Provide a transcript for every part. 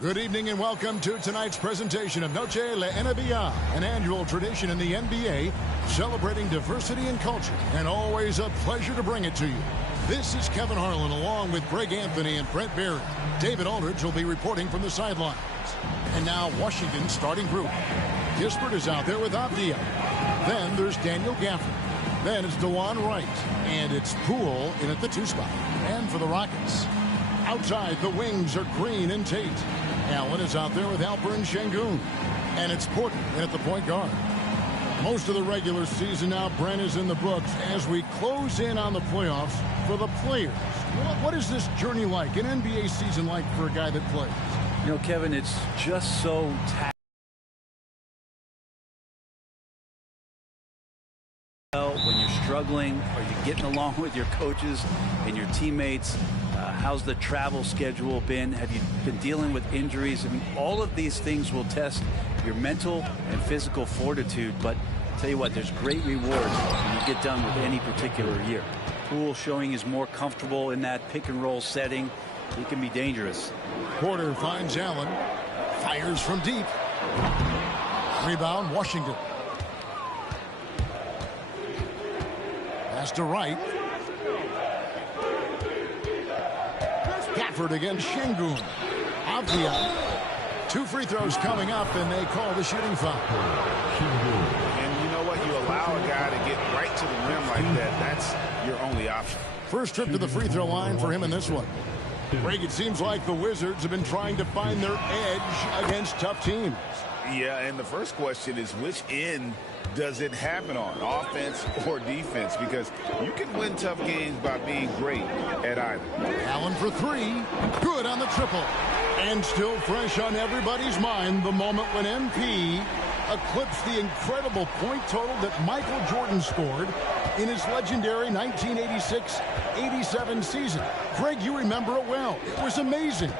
Good evening and welcome to tonight's presentation of Noche La NBA, an annual tradition in the NBA celebrating diversity and culture, and always a pleasure to bring it to you. This is Kevin Harlan along with Greg Anthony and Brent Barry. David Aldridge will be reporting from the sidelines. And now Washington's starting group. Kispert is out there with Avdija. Then there's Daniel Gafford. Then it's DeJuan Wright. And it's Poole in at the 2 spot. And for the Rockets, outside the wings are Green and Tate. Allen is out there with Alperen Sengun. And it's Porter in at the point guard. Most of the regular season now, Brent, is in the books as we close in on the playoffs for the players. What is this journey like, an NBA season like for a guy that plays? You know, Kevin, it's just so when you're struggling or you're getting along with your coaches and your teammates. How's the travel schedule been? Have you been dealing with injuries? I mean, all of these things will test your mental and physical fortitude. But I'll tell you what, there's great rewards when you get done with any particular year. Poole showing he's more comfortable in that pick and roll setting. He can be dangerous. Porter finds Allen. Fires from deep. Rebound, Washington. Pass to Wright. Gafford against Sengun. Avdija. 2 free throws coming up, and they call the shooting foul. And you know what? You allow a guy to get right to the rim like that. That's your only option. First trip to the free throw line for him in this one. Greg, it seems like the Wizards have been trying to find their edge against tough teams. Yeah, and the first question is, which end does it happen on, offense or defense? Because you can win tough games by being great at either. Allen for 3. Good on the triple. And still fresh on everybody's mind, the moment when MP eclipsed the incredible point total that Michael Jordan scored in his legendary 1986-87 season. Greg, you remember it well. It was amazing.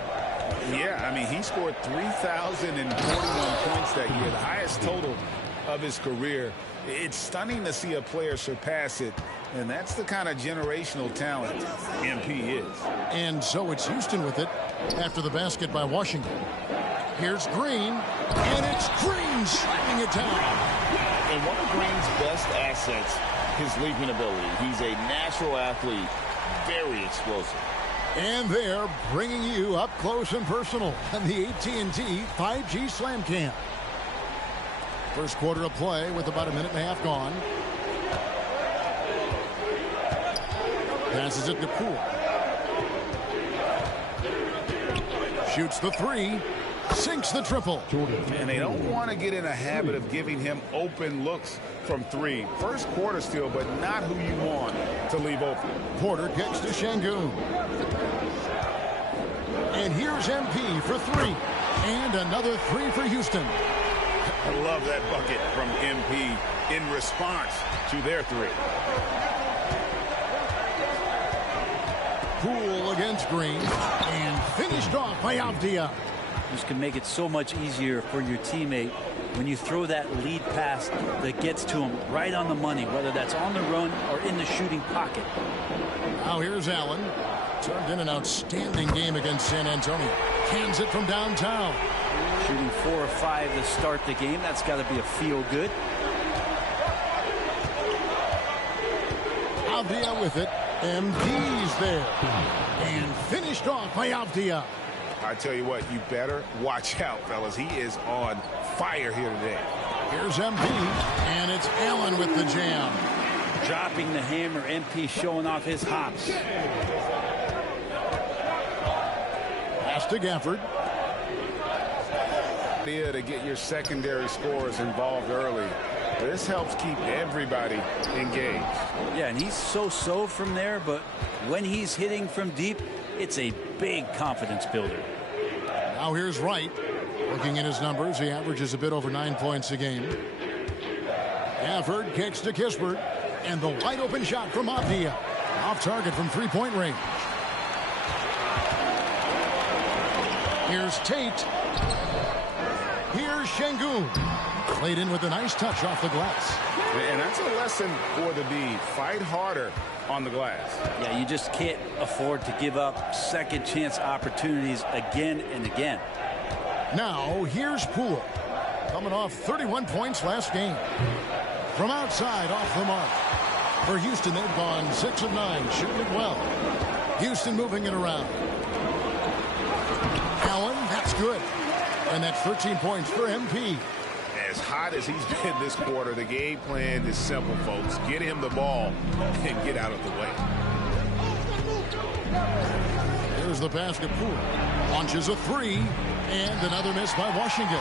Yeah, I mean, he scored 3,021 points that year, the highest total of his career. It's stunning to see a player surpass it, and that's the kind of generational talent MP is. And so it's Houston with it after the basket by Washington. Here's Green, and it's Green slamming it down. And one of Green's best assets, his leaping ability. He's a natural athlete, very explosive. And they're bringing you up close and personal on the AT&T 5G Slam Cam. First quarter of play with about a minute and a half gone. Passes it to Poole. Shoots the 3. Sinks the triple. And they don't want to get in a habit of giving him open looks from 3. First quarter still, but not who you want to leave open. Porter kicks to Sengun. And here's MP for 3. And another 3 for Houston. I love that bucket from MP in response to their 3. Poole against Green. And finished off by Avdija. This can make it so much easier for your teammate when you throw that lead pass that gets to him right on the money, whether that's on the run or in the shooting pocket. Now here's Allen. Turned in an outstanding game against San Antonio. Cans it from downtown. Shooting 4 or 5 to start the game. That's got to be a feel good. Avdija with it. MP's there. And finished off by Avdija. I tell you what, you better watch out, fellas. He is on fire here today. Here's MP, and it's Allen with the jam. Dropping the hammer, MP showing off his hops. Pass to Gafford. Idea to get your secondary scorers involved early. This helps keep everybody engaged. Yeah, and he's so from there, but when he's hitting from deep, it's a big confidence builder. Now here's Wright. Looking at his numbers, he averages a bit over 9 points a game. Gafford kicks to Kispert. And the wide open shot from Avdija. Off target from 3-point range. Here's Tate. Here's Sengun. Played in with a nice touch off the glass. And that's a lesson for the D. Fight harder on the glass. Yeah, you just can't afford to give up second chance opportunities again and again. Now, here's Poole, coming off 31 points last game. From outside, off the mark. For Houston, they've gone 6 of 9, shooting it well. Houston moving it around. Allen, that's good. And that's 13 points for MP. As hot as he's been this quarter, the game plan is simple, folks. Get him the ball and get out of the way. Here's the basket. Poole launches a 3, and another miss by Washington.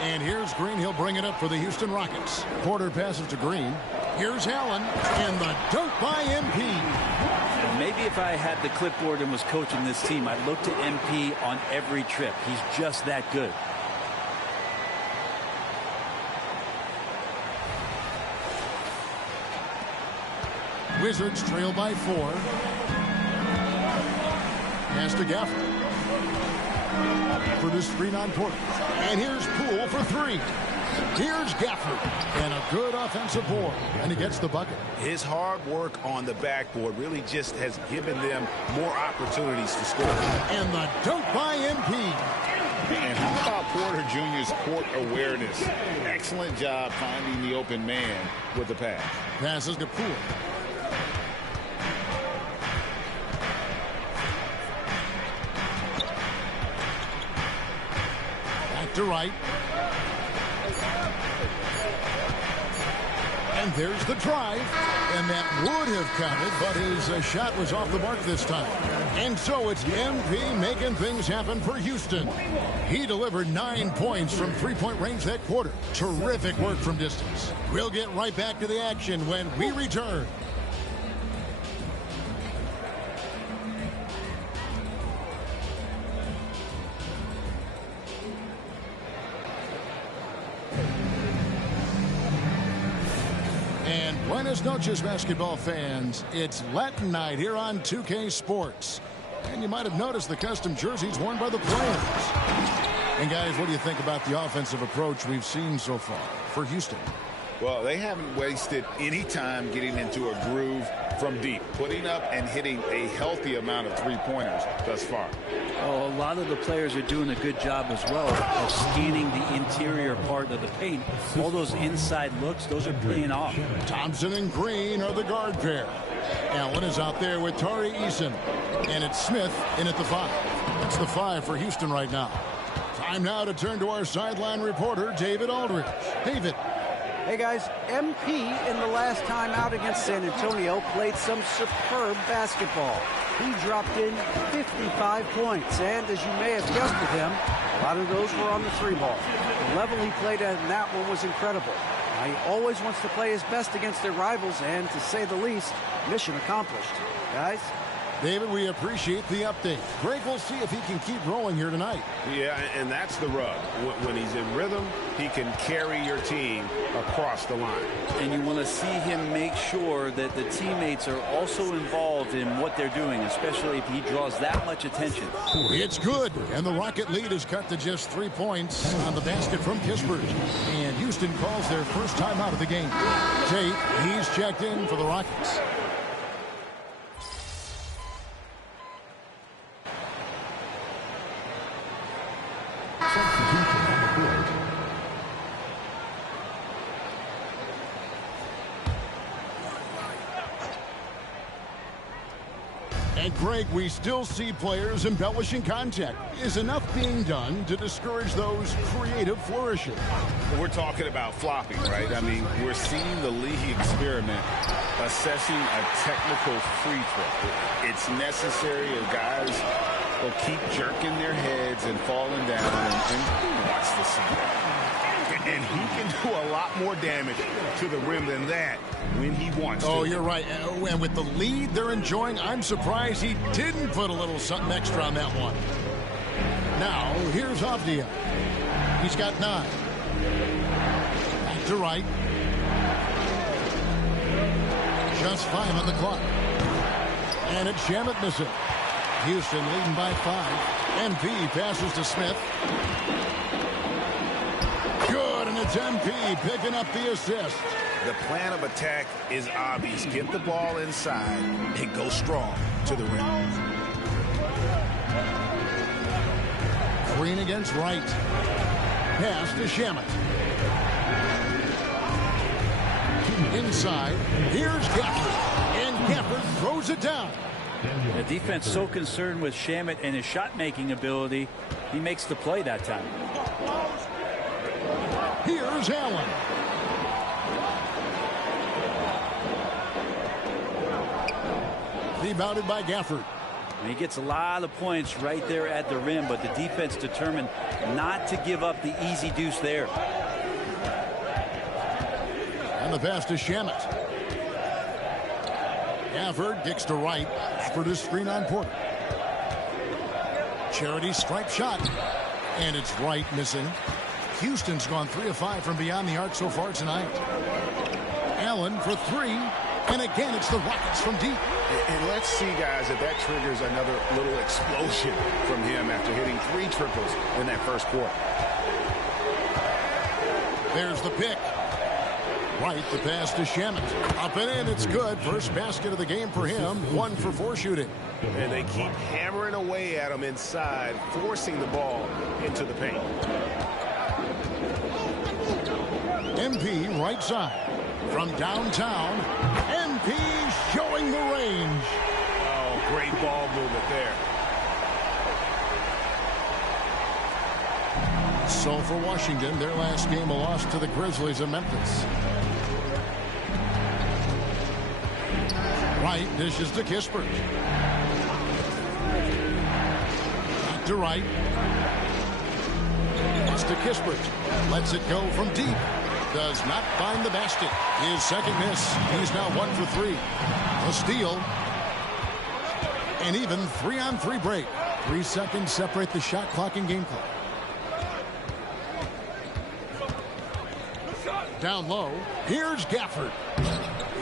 And here's Green. He'll bring it up for the Houston Rockets. Porter passes to Green. Here's Allen, and the dunk by MP. Maybe if I had the clipboard and was coaching this team, I'd look to MP on every trip. He's just that good. Wizards trail by 4. Pass to Gafford. For this screen on Porter. And here's Poole for 3. Here's Gafford. And a good offensive board. And he gets the bucket. His hard work on the backboard really just has given them more opportunities to score. And the dunk by MP. And how about Porter Jr.'s court awareness? Excellent job finding the open man with the pass. Passes to Poole. To right. And there's the drive. And that would have counted, but his shot was off the mark this time. And so it's MP making things happen for Houston. He delivered 9 points from three-point range that quarter. Terrific work from distance. We'll get right back to the action when we return. Buenas noches, basketball fans. It's Latin night here on 2K Sports. And you might have noticed the custom jerseys worn by the players. And guys, what do you think about the offensive approach we've seen so far for Houston? Well, they haven't wasted any time getting into a groove from deep, putting up and hitting a healthy amount of three-pointers thus far. Oh, a lot of the players are doing a good job as well of scanning the interior part of the paint. All those inside looks, those are paying off. Thompson and Green are the guard pair. Allen is out there with Tari Eason. And it's Smith in at the 5. It's the 5 for Houston right now. Time now to turn to our sideline reporter, David Aldridge. David. Hey guys, MP in the last time out against San Antonio played some superb basketball. He dropped in 55 points, and as you may have guessed with him, a lot of those were on the 3-ball. The level he played at in that one was incredible. Now, he always wants to play his best against their rivals, and to say the least, mission accomplished. Guys? David, we appreciate the update. Greg, we'll see if he can keep rolling here tonight. Yeah, and that's the rub. When he's in rhythm, he can carry your team across the line. And you want to see him make sure that the teammates are also involved in what they're doing, especially if he draws that much attention. It's good, and the Rocket lead is cut to just 3 points on the basket from Kispert. And Houston calls their first time out of the game. Tate, he's checked in for the Rockets. And Greg, we still see players embellishing contact. Is enough being done to discourage those creative flourishes? We're talking about flopping, right? I mean, we're seeing the league experiment assessing a technical free throw. It's necessary, and guys will keep jerking their heads and falling down, and who wants to see that? And he can do a lot more damage to the rim than that when he wants to. Oh, you're right. And with the lead they're enjoying, I'm surprised he didn't put a little something extra on that one. Now, here's Avdia. He's got 9. Back to right. Just 5 on the clock. And it's Shamet missing. Houston leading by 5. MP passes to Smith. Good, and it's MP picking up the assist. The plan of attack is obvious. Get the ball inside and go strong to the rim. Green against Wright. Pass to Shamet. Inside. Here's Gafford. And Gafford throws it down. The defense so concerned with Shamet and his shot-making ability, he makes the play that time. Here's Allen. Rebounded by Gafford. He gets a lot of points right there at the rim, but the defense determined not to give up the easy deuce there. And the pass to Shamet. Gafford kicks to Wright for the screen on Porter. Charity stripe shot. And it's Wright missing. Houston's gone 3 of 5 from beyond the arc so far tonight. Allen for 3. And again, it's the Rockets from deep. And let's see, guys, if that triggers another little explosion from him after hitting 3 triples in that first quarter. There's the pick. Wright, the pass to Shamet. Up and in, it's good. First basket of the game for him. 1 for 4 shooting. And they keep hammering away at him inside, forcing the ball into the paint. MP right side. From downtown, MP showing the range. Oh, great ball movement there. So for Washington, their last game a loss to the Grizzlies of Memphis. Wright dishes to Kispert. Back to Wright. It's to Kispert. Lets it go from deep. Does not find the basket. His second miss. He's now 1 for 3. A steal. And even 3-on-3 break. 3 seconds separate the shot clock and game clock. Down low. Here's Gafford.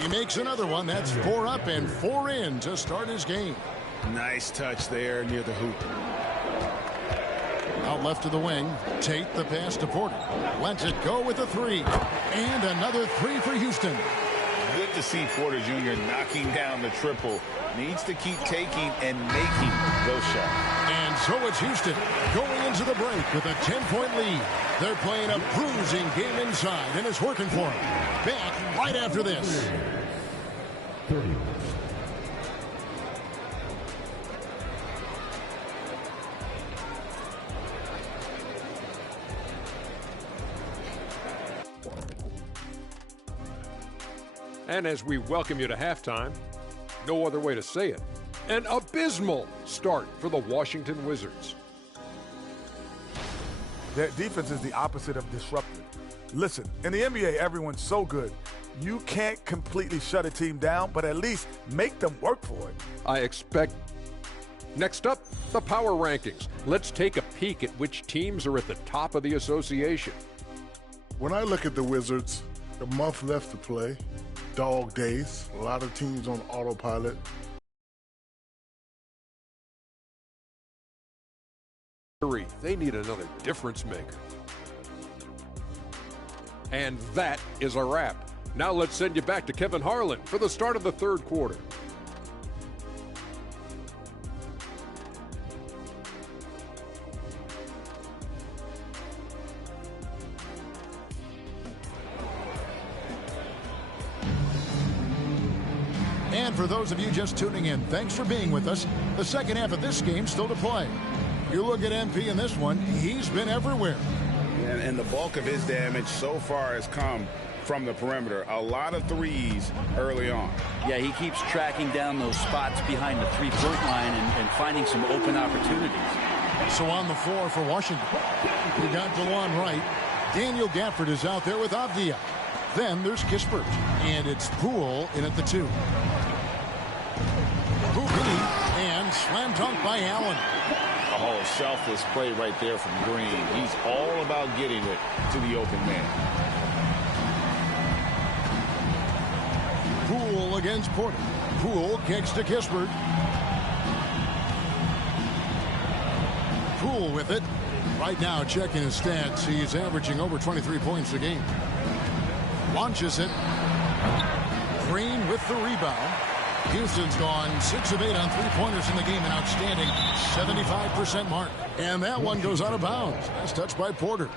He makes another one. That's 4 up and 4 in to start his game. Nice touch there near the hoop. Out left to the wing. Tate the pass to Porter. Lets it go with a 3. And another 3 for Houston. Good to see Porter Jr. knocking down the triple. Needs to keep taking and making those shots. And so it's Houston going into the break with a 10-point lead. They're playing a bruising game inside, and it's working for them. Back right after this. 30. And as we welcome you to halftime, no other way to say it, an abysmal start for the Washington Wizards. Their defense is the opposite of disruptive. Listen, in the NBA, everyone's so good. You can't completely shut a team down, but at least make them work for it. I expect. Next up, the power rankings. Let's take a peek at which teams are at the top of the association. When I look at the Wizards, a month left to play, dog days, a lot of teams on autopilot. They need another difference maker. And that is a wrap. Now let's send you back to Kevin Harlan for the start of the third quarter. And for those of you just tuning in, thanks for being with us. The second half of this game still to play. You look at MP in this one, he's been everywhere. And the bulk of his damage so far has come from the perimeter. A lot of threes early on. Yeah, he keeps tracking down those spots behind the three-point line and finding some open opportunities. So on the floor for Washington, we got DeLon Wright. Daniel Gafford is out there with Avdia. Then there's Kispert, and it's Poole in at the 2. Poole and slam dunk by Allen. Oh, selfless play right there from Green. He's all about getting it to the open man. Poole against Porter. Poole kicks to Kispert. Poole with it. Right now, checking his stats, he's averaging over 23 points a game. Launches it. Green with the rebound. Houston's gone 6 of 8 on three-pointers in the game, an outstanding 75% mark. And that one goes out of bounds. That's touched by Porter.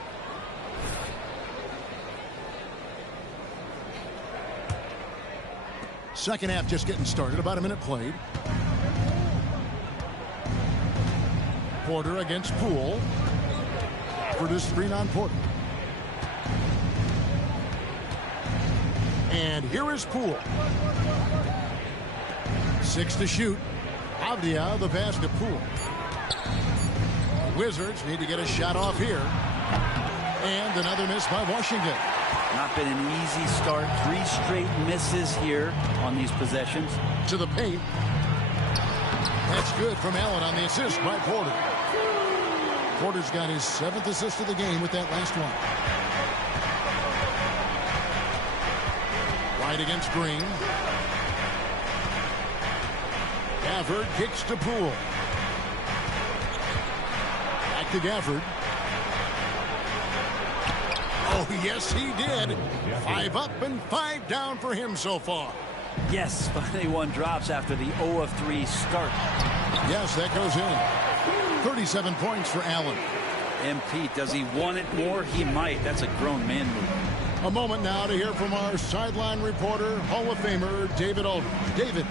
Second half just getting started. About a minute played. Porter against Poole. For this screen on Porter. And here is Poole. 6 to shoot. Avdia the pass to Poole. The Wizards need to get a shot off here. And another miss by Washington. Not been an easy start. 3 straight misses here on these possessions. To the paint. That's good from Allen on the assist by Porter. Porter's got his 7th assist of the game with that last one. Right against Green. Gafford kicks to Poole. Back to Gafford. Oh, yes, he did. 5 up and 5 down for him so far. Yes, finally one drops after the 0 of 3 start. Yes, that goes in. 37 points for Allen. MP, does he want it more? He might. That's a grown man move. A moment now to hear from our sideline reporter, Hall of Famer David Aldridge. David.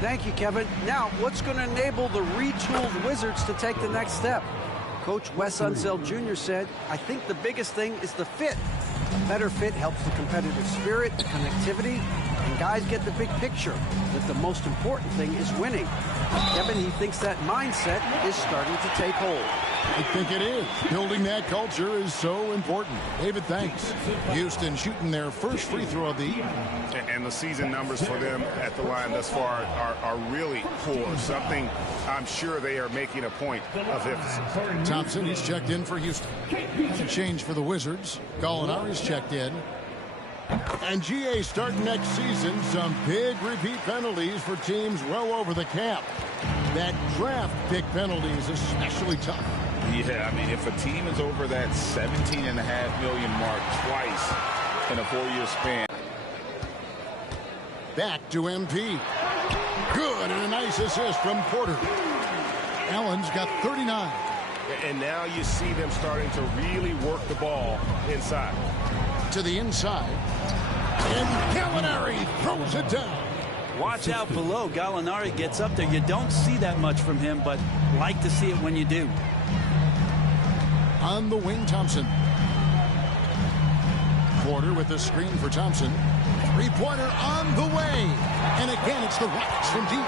Thank you, Kevin. Now, what's going to enable the retooled Wizards to take the next step? Coach Wes Unseld Jr. said, I think the biggest thing is the fit. Better fit helps the competitive spirit, the connectivity, and guys get the big picture that the most important thing is winning. Kevin, he thinks that mindset is starting to take hold. I think it is. Building that culture is so important. David, thanks. Houston shooting their first free throw of the evening. And the season numbers for them at the line thus far are really poor. Something I'm sure they are making a point of emphasis. Thompson, he's checked in for Houston. A change for the Wizards. Gallinari's checked in. And GA starting next season, some big repeat penalties for teams well over the cap. That draft pick penalty is especially tough. Yeah, I mean, if a team is over that $17.5 million mark twice in a 4-year span. Back to MP. Good, and a nice assist from Porter. Allen's got 39. And now you see them starting to really work the ball inside. To the inside. And Gallinari throws it down. Watch out below. Gallinari gets up there. You don't see that much from him, but like to see it when you do. On the wing, Thompson. Porter with the screen for Thompson. Three-pointer on the way. And again, it's the Rockets from deep.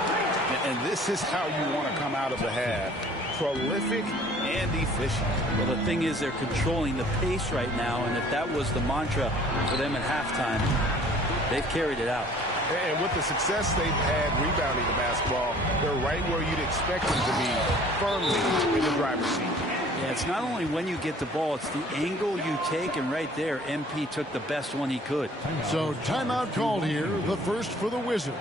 And this is how you want to come out of the half. Prolific and efficient. Well, the thing is, they're controlling the pace right now, and if that was the mantra for them at halftime, they've carried it out. And with the success they've had rebounding the basketball, they're right where you'd expect them to be, firmly in the driver's seat. Yeah, it's not only when you get the ball, it's the angle you take, and right there, MP took the best one he could. So timeout called here, the first for the Wizards.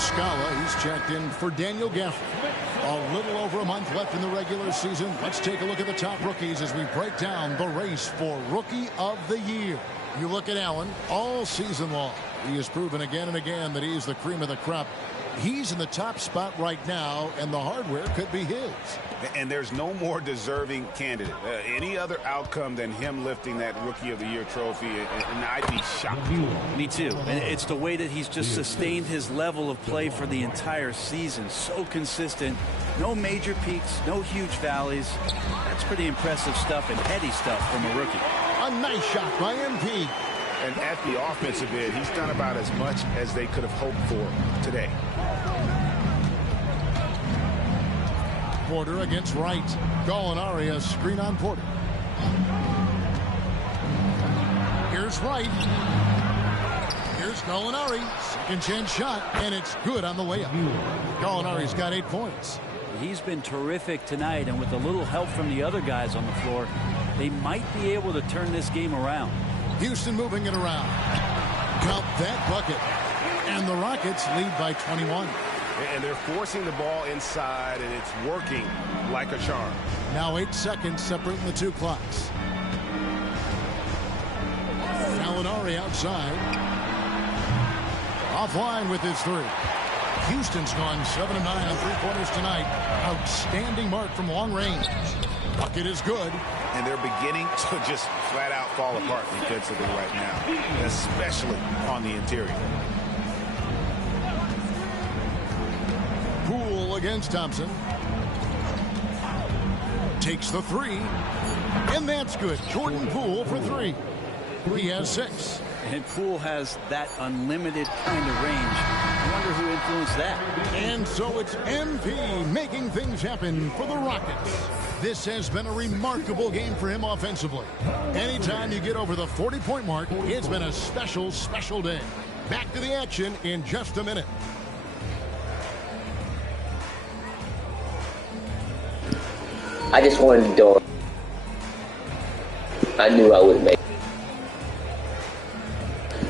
Muscala, he's checked in for Daniel Gafford. A little over a month left in the regular season. Let's take a look at the top rookies as we break down the race for Rookie of the Year. You look at Allen all season long. He has proven again and again that he's the cream of the crop. He's in the top spot right now, and the hardware could be his. And there's no more deserving candidate. Any other outcome than him lifting that Rookie of the Year trophy, and I'd be shocked. Me too. And it's the way that he's just sustained his level of play for the entire season. So consistent. No major peaks, no huge valleys. That's pretty impressive stuff and heady stuff from a rookie. A nice shot by MP. And at the offensive end, he's done about as much as they could have hoped for today. Porter against Wright. Gallinari, a screen on Porter. Here's Wright. Here's Gallinari. Second chance shot, and it's good on the layup. Gallinari's got 8 points. He's been terrific tonight, and with a little help from the other guys on the floor, they might be able to turn this game around. Houston moving it around. Count that bucket. And the Rockets lead by 21. And they're forcing the ball inside, and it's working like a charm. Now 8 seconds separating the two clocks. Gallinari outside. Offline with his three. Houston's gone 7 of 9 on three-pointers tonight. Outstanding mark from long range. Bucket is good. And they're beginning to just flat out fall apart defensively right now, especially on the interior. Poole against Thompson. Takes the three. And that's good. Jordan Poole for three. He has 6. And Poole has that unlimited kind of range. I wonder who influenced that. And so it's MP making things happen for the Rockets. This has been a remarkable game for him offensively. Anytime you get over the 40-point mark, it's been a special, special day. Back to the action in just a minute. I just wanted to do it. I knew I would make it.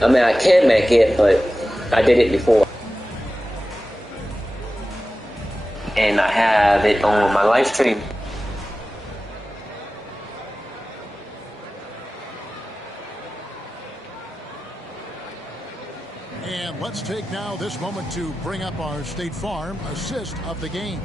I mean, I can make it, but I did it before. And I have it on my live stream. And let's take now this moment to bring up our State Farm assist of the game.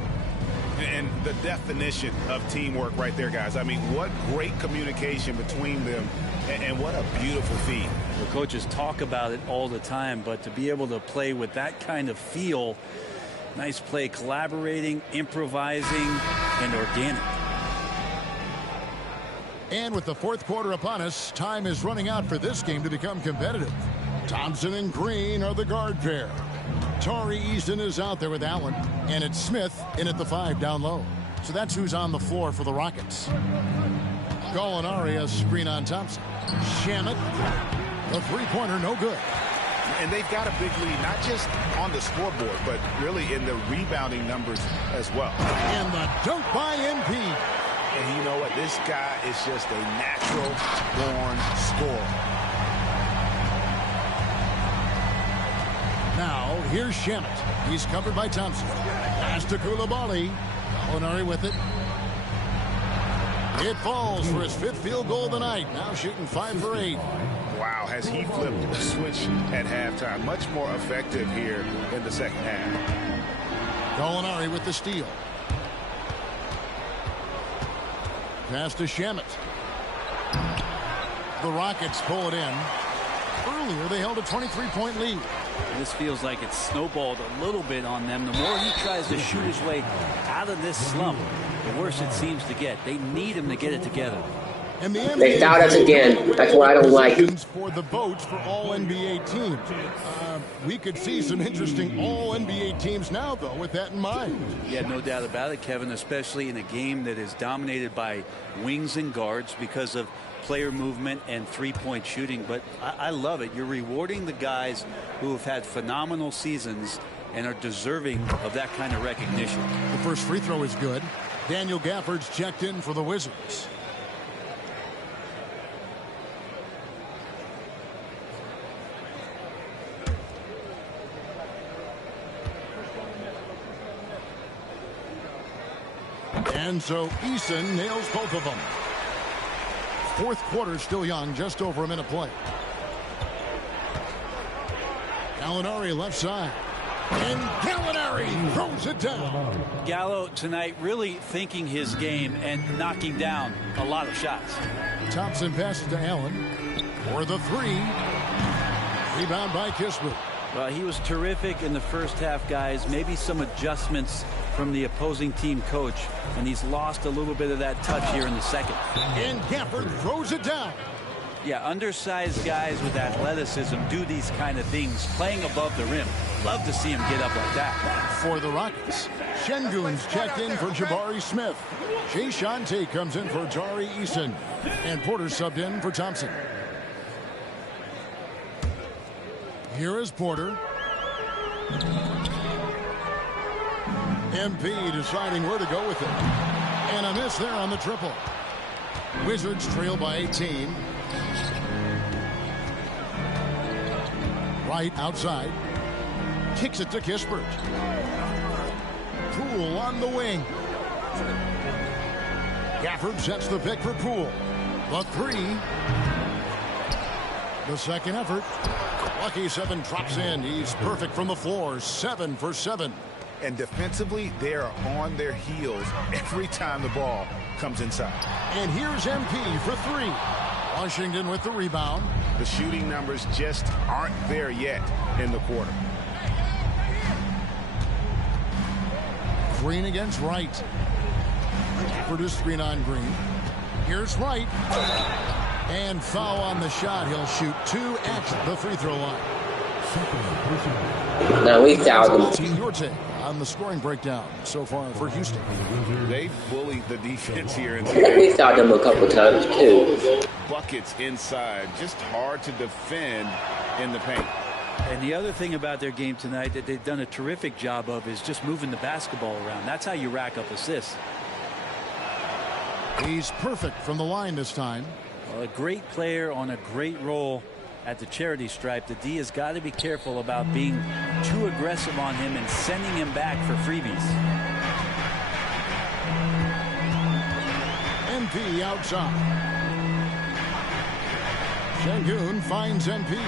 And the definition of teamwork right there, guys. I mean, what great communication between them, and what a beautiful feed. The coaches talk about it all the time, but to be able to play with that kind of feel, nice play, collaborating, improvising, and organic. And with the fourth quarter upon us, time is running out for this game to become competitive. Thompson and Green are the guard pair. Tari Eason is out there with Allen, and it's Smith in at the 5 down low. So that's who's on the floor for the Rockets. Gallinari, a screen on Thompson. Shamet, the three-pointer, no good. And they've got a big lead, not just on the scoreboard, but really in the rebounding numbers as well. And the dunk by MP. And you know what? This guy is just a natural-born scorer. Now, here's Shamet. He's covered by Thompson. Pass to Coulibaly. Gallinari with it. It falls for his 5th field goal of the night. Now shooting 5 for 8. Wow, has he flipped a switch at halftime. Much more effective here in the second half. Gallinari with the steal. Pass to Shamet. The Rockets pull it in. Earlier, they held a 23-point lead. This feels like it's snowballed a little bit on them. The more he tries to shoot his way out of this slump, the worse it seems to get. They need him to get it together. And the They doubt us again. That's what I don't like. For the votes for all NBA teams. We could see some interesting all NBA teams now, though, with that in mind. Yeah, no doubt about it, Kevin, especially in a game that is dominated by wings and guards because of player movement and three-point shooting. But I love it. You're rewarding the guys who have had phenomenal seasons and are deserving of that kind of recognition. The first free throw is good. Daniel Gafford's checked in for the Wizards. And so Eason nails both of them. Fourth quarter still young, just over a minute play. Gallinari left side. And Gallinari throws it down. Gallo tonight really thinking his game and knocking down a lot of shots. Thompson passes to Allen for the 3. Rebound by Kispert. Well, he was terrific in the first half, guys. Maybe some adjustments from the opposing team coach, and he's lost a little bit of that touch here in the second. And Gafford throws it down. Yeah, undersized guys with athleticism do these kind of things, playing above the rim. Love to see him get up like that. For the Rockets, Şengün's checked in for Jabari Smith. Jay Shante comes in for Tari Eason. And Porter subbed in for Thompson. Here is Porter. MP deciding where to go with it. And a miss there on the triple. Wizards trail by 18. Right outside. Kicks it to Kispert. Poole on the wing. Gafford sets the pick for Poole. The three. The second effort. Lucky 7 drops in. He's perfect from the floor. 7 for 7. And defensively, they are on their heels every time the ball comes inside. And here's MP for 3. Washington with the rebound. The shooting numbers just aren't there yet in the quarter. Green against Wright. For this screen on Green. Here's Wright. And foul on the shot. He'll shoot 2 at the free throw line. Now we fouled him. Your take on the scoring breakdown so far for Houston. They bullied the defense here. We fouled him a couple times too. Buckets inside. Just hard to defend in the paint. And the other thing about their game tonight that they've done a terrific job of is just moving the basketball around. That's how you rack up assists. He's perfect from the line this time. Well, a great player on a great role at the charity stripe. The D has got to be careful about being too aggressive on him and sending him back for freebies. MP outside. Sengun finds MP.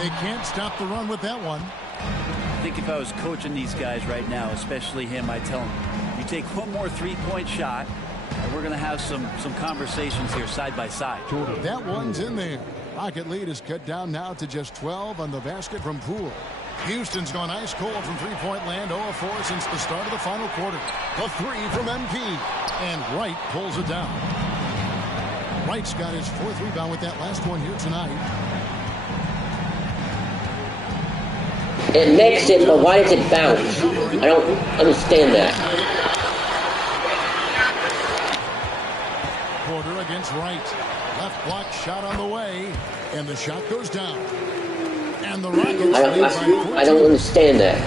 They can't stop the run with that one. I think if I was coaching these guys right now, especially him, I'd tell him, you take one more three-point shot, and we're going to have some conversations here side by side. That one's in there. Rocket lead is cut down now to just 12 on the basket from Poole. Houston's gone ice cold from three-point land, 0 of 4 since the start of the final quarter. The 3 from MP, and Wright pulls it down. Wright's got his 4th rebound with that last one here tonight. It makes it, but why does it bounce? I don't understand that. Porter against Wright. Left block shot on the way, and the shot goes down. And the Rockets I don't understand that.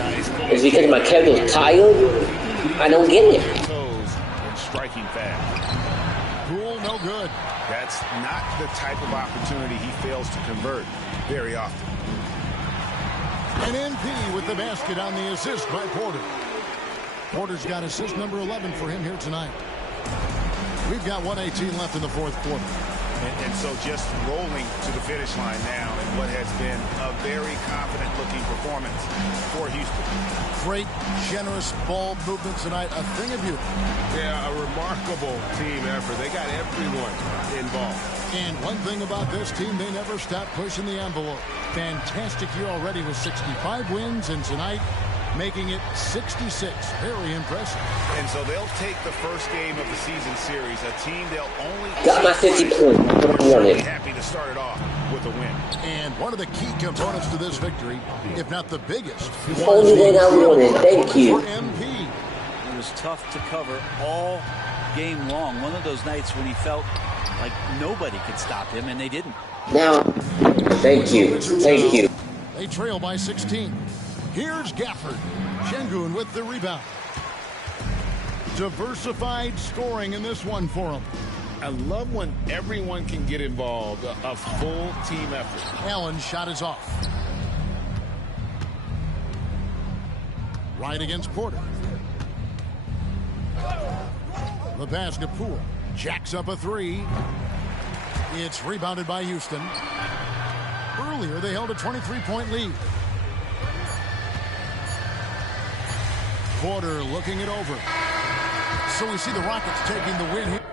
Is it because my schedule's tired? I don't get it. Toes and striking fast. Poole, no good. That's not the type of opportunity he fails to convert very often. And MP with the basket on the assist by Porter. Porter's got assist number 11 for him here tonight. We've got 1:18 left in the 4th quarter. And so just rolling to the finish line now in what has been a very confident-looking performance for Houston. Great, generous ball movement tonight. A thing of beauty. Yeah, a remarkable team effort. They got everyone involved. And one thing about this team, they never stop pushing the envelope. Fantastic year already with 65 wins, and tonight making it 66. Very impressive. And so they'll take the first game of the season series, a team they'll only got my 50 points. Happy to start it off with a win. And one of the key components to this victory, if not the biggest, only thing I wanted. Thank you. MP. It was tough to cover all game long. One of those nights when he felt like nobody could stop him, and they didn't. Now, thank you. Thank you. They trail by 16. Here's Gafford. Sengun with the rebound. Diversified scoring in this one for him. I love when everyone can get involved, a full team effort. Allen's shot is off. Right against Porter. The basket. Poole jacks up a 3. It's rebounded by Houston. Earlier, they held a 23-point lead. Porter looking it over. So we see the Rockets taking the win here.